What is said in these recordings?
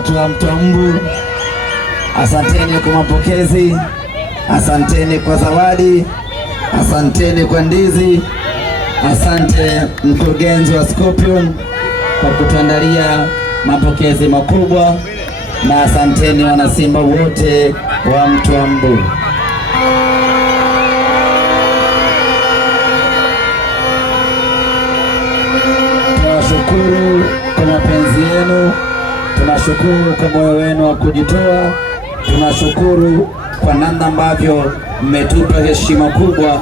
watu wa Mtwambu, asanteni kwa mapokezi, asanteni kwa zawadi, asanteni kwa ndizi, asante mkurugenzi wa Scorpion kwa kutuandalia mapokezi makubwa, na asanteni wanasimba wote wa Mtwambu. Tunashukuru kwa mapenzi yenu, tunashukuru kwa moyo wenu wa kujitoa, tunashukuru kwa namna ambavyo mmetupa heshima kubwa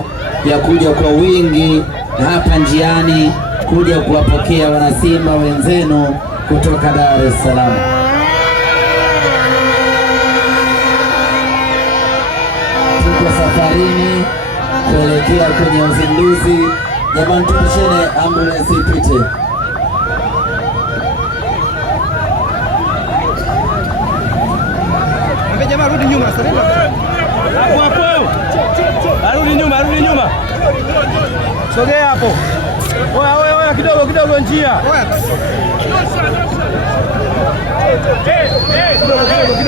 ya kuja kwa wingi hapa njiani kuja kuwapokea wanasimba wenzenu kutoka Dar es Salaam. Tuko safarini kuelekea kwenye uzinduzi. Jamani, tupishene ambulance ipite. Jamaa rudi nyuma sasa. Hapo hapo. Arudi nyuma, arudi nyuma. Sogea hapo. Oya kidogo njia.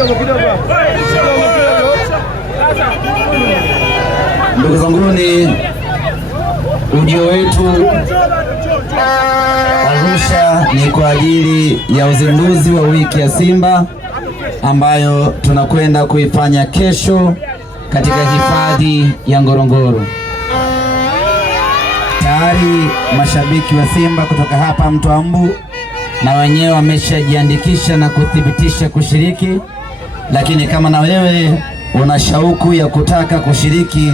Kidogo. Ndugu zanguni, ujio wetu Arusha ni kwa ajili ya uzinduzi wa wiki ya Simba ambayo tunakwenda kuifanya kesho katika hifadhi ya Ngorongoro. Tayari mashabiki wa Simba kutoka hapa Mtwambu na wenyewe wameshajiandikisha na kuthibitisha kushiriki, lakini kama na wewe una shauku ya kutaka kushiriki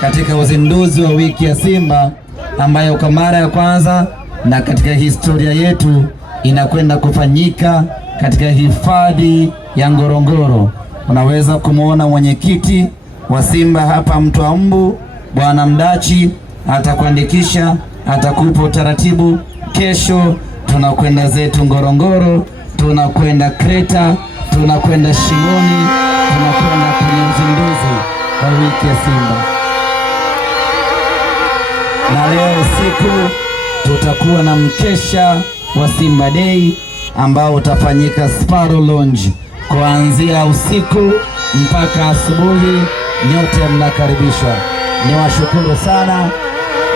katika uzinduzi wa wiki ya Simba ambayo kwa mara ya kwanza na katika historia yetu inakwenda kufanyika katika hifadhi ya Ngorongoro, unaweza kumwona mwenyekiti wa Simba hapa Mtwambu, Bwana Mdachi, atakuandikisha, atakupa utaratibu. Kesho tunakwenda zetu Ngorongoro, tunakwenda Kreta, tunakwenda Shimoni, tunakwenda kwenye uzinduzi wa wiki ya Simba. Na leo usiku tutakuwa na mkesha wa Simba Day ambao utafanyika Sparrow Lounge kuanzia usiku mpaka asubuhi. Nyote mnakaribishwa. Niwashukuru sana,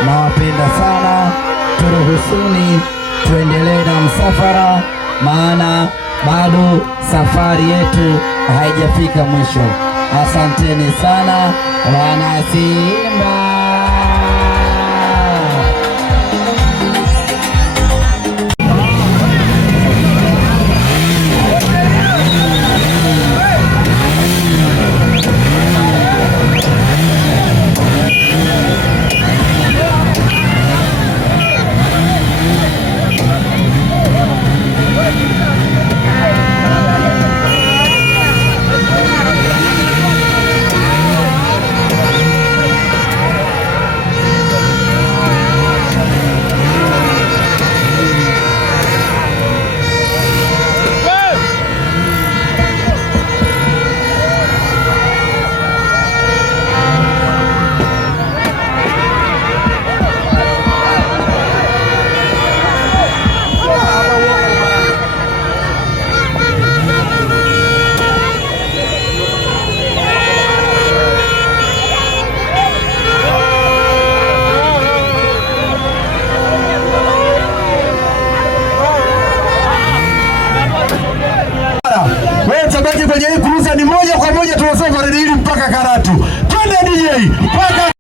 nawapenda sana. Turuhusuni tuendelee na msafara, maana bado safari yetu haijafika mwisho. Asanteni sana wana Simba. Kwenye hii kuruza ni moja kwa moja tunasafari hili mpaka Karatu. Twende DJ mpaka